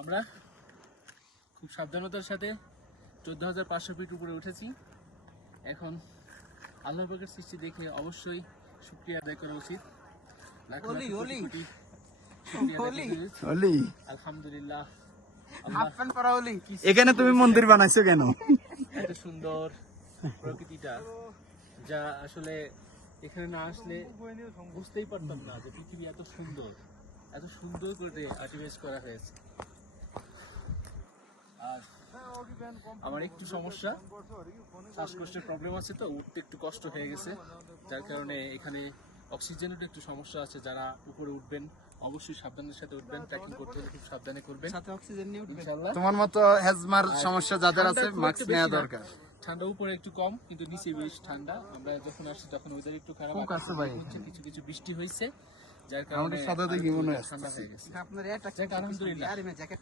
আমরা খুব সাবধানতার সাথে 14,500 ফিট উপরে উঠেছি। এখন আল্লাহ পাকের সৃষ্টি দেখে অবশ্যই শুকরিয়া আদায় করা উচিত। লাখ লাখ কোটি কোটি শুকরিয়া আদায় করা উচিত। আলহামদুলিল্লাহ। এখানে তুমি মন্দির বানাইছো কেন? এত সুন্দর প্রকৃতিটা, যা আসলে এখানে না আসলে বুঝতেই পারতাম না যে পৃথিবী এত সুন্দর করে আর্টিফাইজ করা হয়েছে। আর আমার একটু সমস্যা, শ্বাসকষ্টের প্রবলেম আছে, তো উঠতে একটু কষ্ট হয়ে গেছে, যার কারণে এখানে অক্সিজেনের একটু সমস্যা আছে। যারা উপরে উঠবেন অবশ্যই সাবধানের সাথে উঠবেন, ট্রেকিং করতে হলে খুব সাবধানে করবেন। সাথে অক্সিজেন নিয়ে উঠবেন। ইনশাআল্লাহ। তোমার মতো হেজমার সমস্যা যাদের আছে ঠান্ডা খুব মাস্ক একটা নেওয়া বেশি না। দরকার। ঠান্ডা উপরে একটু কম, কিন্তু নিচে বেশ ঠান্ডা। আমরা যখন আসছি তখন ওয়েদার একটু খারাপ, খুব আছে ভাই হচ্ছে, কিছু কিছু বৃষ্টি হয়েছে, যার কারণে আমাদের সাদা দেখি মনে হয় ঠান্ডা হয়ে গেছে। আপনার এটা যাক, আলহামদুলিল্লাহ। আরে মে জ্যাকেট